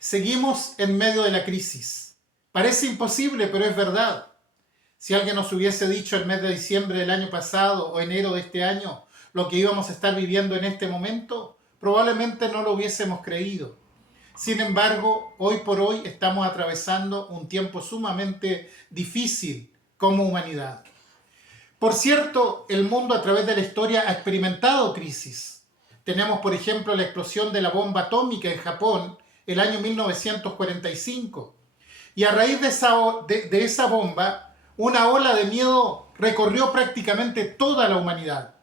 Seguimos en medio de la crisis. Parece imposible, pero es verdad. Si alguien nos hubiese dicho el mes de diciembre del año pasado o enero de este año lo que íbamos a estar viviendo en este momento, probablemente no lo hubiésemos creído. Sin embargo, hoy por hoy estamos atravesando un tiempo sumamente difícil como humanidad. Por cierto, el mundo a través de la historia ha experimentado crisis. Tenemos, por ejemplo, la explosión de la bomba atómica en Japón el año 1945. Y a raíz de esa bomba, una ola de miedo recorrió prácticamente toda la humanidad.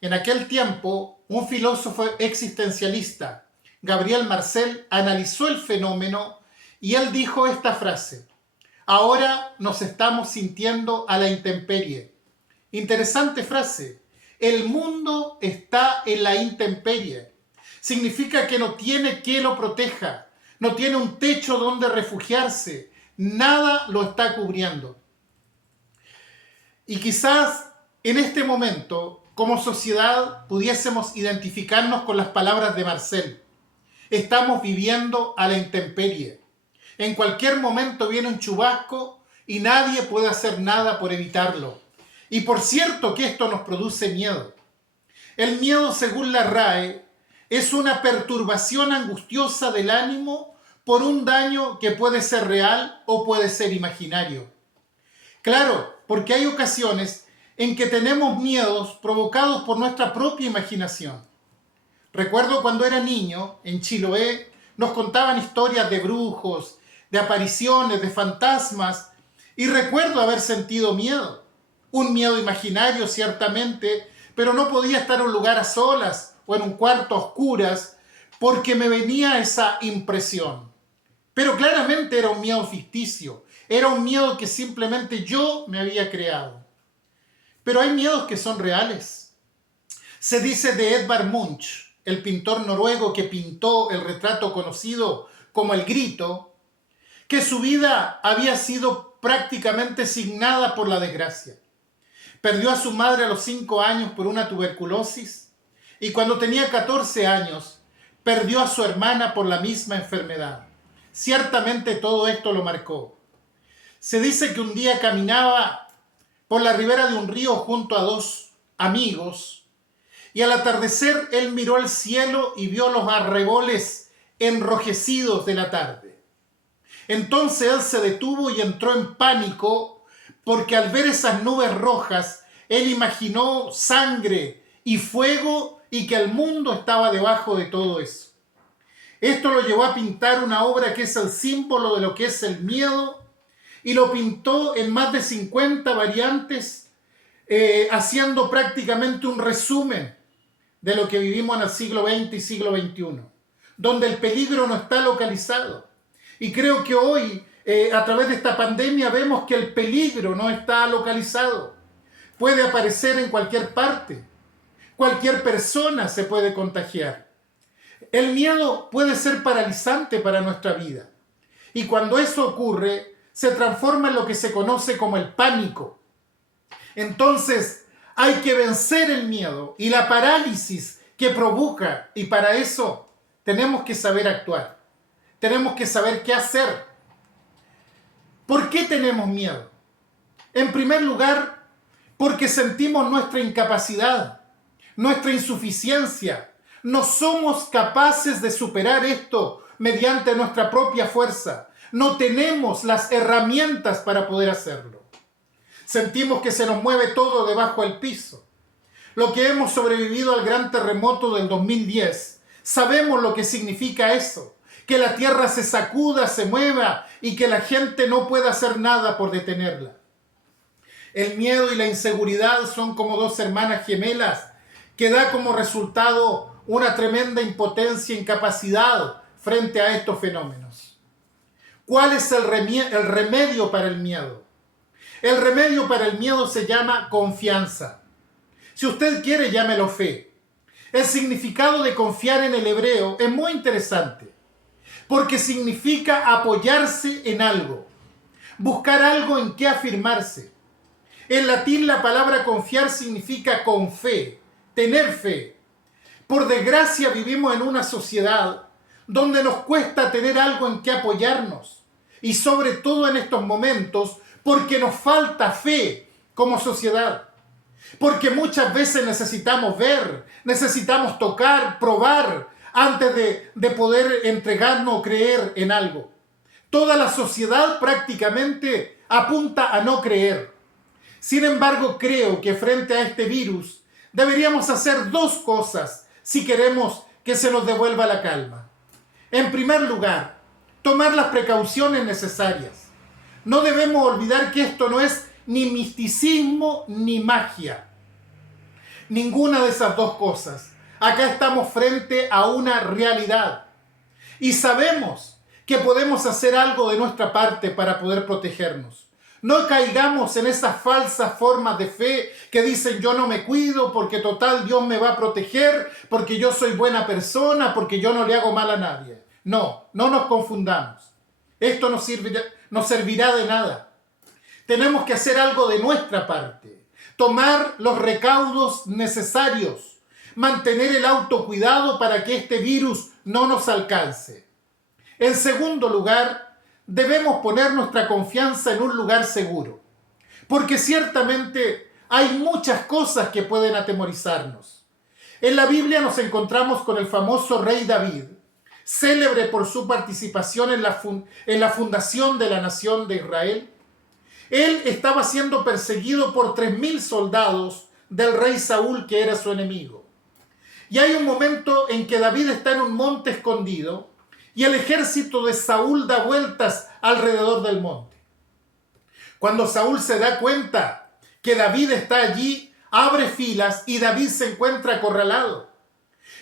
En aquel tiempo, un filósofo existencialista, Gabriel Marcel, analizó el fenómeno y él dijo esta frase: ahora nos estamos sintiendo a la intemperie. Interesante frase. El mundo está en la intemperie. Significa que no tiene quien lo proteja, no tiene un techo donde refugiarse, nada lo está cubriendo. Y quizás en este momento, como sociedad, pudiésemos identificarnos con las palabras de Marcel. Estamos viviendo a la intemperie. En cualquier momento viene un chubasco y nadie puede hacer nada por evitarlo. Y por cierto que esto nos produce miedo. El miedo, según la RAE, es una perturbación angustiosa del ánimo por un daño que puede ser real o puede ser imaginario. Claro, porque hay ocasiones en que tenemos miedos provocados por nuestra propia imaginación. Recuerdo cuando era niño, en Chiloé, nos contaban historias de brujos, de apariciones, de fantasmas, y recuerdo haber sentido miedo. Un miedo imaginario, ciertamente, pero no podía estar en un lugar a solas o en un cuarto a oscuras porque me venía esa impresión. Pero claramente era un miedo ficticio, era un miedo que simplemente yo me había creado. Pero hay miedos que son reales. Se dice de Edvard Munch, el pintor noruego que pintó el retrato conocido como El Grito, que su vida había sido prácticamente signada por la desgracia. Perdió a su madre a los 5 años por una tuberculosis y cuando tenía 14 años perdió a su hermana por la misma enfermedad. Ciertamente todo esto lo marcó. Se dice que un día caminaba por la ribera de un río junto a 2 amigos y al atardecer él miró al cielo y vio los arreboles enrojecidos de la tarde. Entonces él se detuvo y entró en pánico porque al ver esas nubes rojas, él imaginó sangre y fuego y que el mundo estaba debajo de todo eso. Esto lo llevó a pintar una obra que es el símbolo de lo que es el miedo y lo pintó en más de 50 variantes, haciendo prácticamente un resumen de lo que vivimos en el siglo XX y siglo XXI, donde el peligro no está localizado. Y creo que hoy, a través de esta pandemia, vemos que el peligro no está localizado. Puede aparecer en cualquier parte. Cualquier persona se puede contagiar. El miedo puede ser paralizante para nuestra vida. Y cuando eso ocurre, se transforma en lo que se conoce como el pánico. Entonces, hay que vencer el miedo y la parálisis que provoca. Y para eso tenemos que saber actuar. Tenemos que saber qué hacer. ¿Por qué tenemos miedo? En primer lugar, porque sentimos nuestra incapacidad, nuestra insuficiencia. No somos capaces de superar esto mediante nuestra propia fuerza. No tenemos las herramientas para poder hacerlo. Sentimos que se nos mueve todo debajo del piso. Lo que hemos sobrevivido al gran terremoto del 2010, sabemos lo que significa eso. Que la tierra se sacuda, se mueva y que la gente no pueda hacer nada por detenerla. El miedo y la inseguridad son como 2 hermanas gemelas que da como resultado una tremenda impotencia e incapacidad frente a estos fenómenos. ¿Cuál es el remedio para el miedo? El remedio para el miedo se llama confianza. Si usted quiere, llámelo fe. El significado de confiar en el hebreo es muy interesante, porque significa apoyarse en algo, buscar algo en que afirmarse. En latín la palabra confiar significa con fe, tener fe. Por desgracia vivimos en una sociedad donde nos cuesta tener algo en que apoyarnos. Y sobre todo en estos momentos, porque nos falta fe como sociedad. Porque muchas veces necesitamos ver, necesitamos tocar, probar, antes de poder entregarnos o creer en algo. Toda la sociedad prácticamente apunta a no creer. Sin embargo, creo que frente a este virus deberíamos hacer dos cosas si queremos que se nos devuelva la calma. En primer lugar, tomar las precauciones necesarias. No debemos olvidar que esto no es ni misticismo ni magia. Ninguna de esas dos cosas. Acá estamos frente a una realidad. Y sabemos que podemos hacer algo de nuestra parte para poder protegernos. No caigamos en esas falsas formas de fe que dicen yo no me cuido porque total Dios me va a proteger, porque yo soy buena persona, porque yo no le hago mal a nadie. No, no nos confundamos. Esto no servirá de nada. Tenemos que hacer algo de nuestra parte. Tomar los recaudos necesarios. Mantener el autocuidado para que este virus no nos alcance. En segundo lugar, debemos poner nuestra confianza en un lugar seguro. Porque ciertamente hay muchas cosas que pueden atemorizarnos. En la Biblia nos encontramos con el famoso rey David, célebre por su participación en la fundación de la nación de Israel. Él estaba siendo perseguido por 3.000 soldados del rey Saúl, que era su enemigo. Y hay un momento en que David está en un monte escondido y el ejército de Saúl da vueltas alrededor del monte. Cuando Saúl se da cuenta que David está allí, abre filas y David se encuentra acorralado.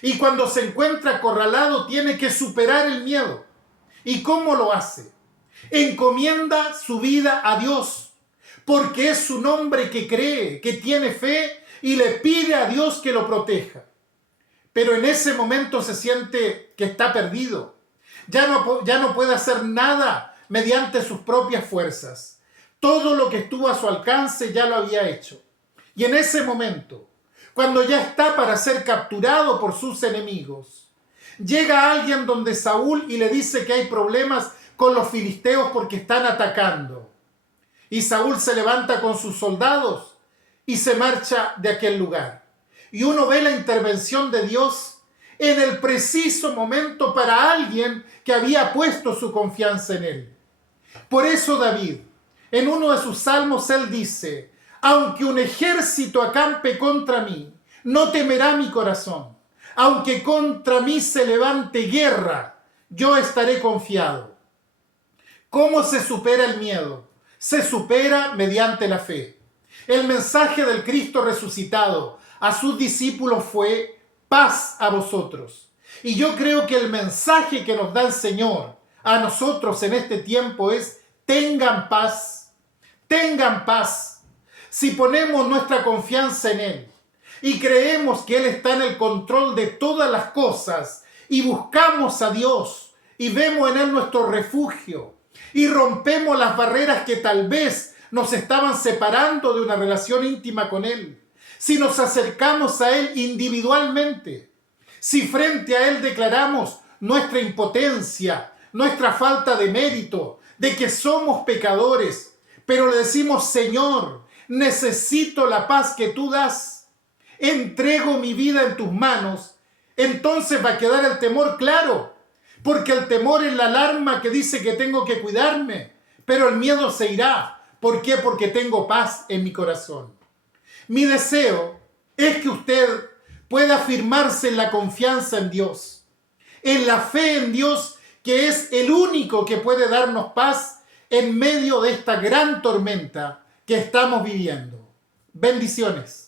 Y cuando se encuentra acorralado tiene que superar el miedo. ¿Y cómo lo hace? Encomienda su vida a Dios, porque es un hombre que cree, que tiene fe y le pide a Dios que lo proteja. Pero en ese momento se siente que está perdido. Ya no puede hacer nada mediante sus propias fuerzas. Todo lo que estuvo a su alcance ya lo había hecho. Y en ese momento, cuando ya está para ser capturado por sus enemigos, llega alguien donde Saúl y le dice que hay problemas con los filisteos porque están atacando. Y Saúl se levanta con sus soldados y se marcha de aquel lugar. Y uno ve la intervención de Dios en el preciso momento para alguien que había puesto su confianza en él. Por eso David, en uno de sus salmos, él dice: aunque un ejército acampe contra mí, no temerá mi corazón. Aunque contra mí se levante guerra, yo estaré confiado. ¿Cómo se supera el miedo? Se supera mediante la fe. El mensaje del Cristo resucitado a sus discípulos fue: paz a vosotros. Y yo creo que el mensaje que nos da el Señor a nosotros en este tiempo es: tengan paz, tengan paz. Si ponemos nuestra confianza en Él y creemos que Él está en el control de todas las cosas y buscamos a Dios y vemos en Él nuestro refugio y rompemos las barreras que tal vez nos estaban separando de una relación íntima con Él, si nos acercamos a Él individualmente, si frente a Él declaramos nuestra impotencia, nuestra falta de mérito, de que somos pecadores, pero le decimos: Señor, necesito la paz que tú das, entrego mi vida en tus manos, entonces va a quedar el temor claro, porque el temor es la alarma que dice que tengo que cuidarme, pero el miedo se irá. ¿Por qué? Porque tengo paz en mi corazón. Mi deseo es que usted pueda afirmarse en la confianza en Dios, en la fe en Dios, que es el único que puede darnos paz en medio de esta gran tormenta que estamos viviendo. Bendiciones.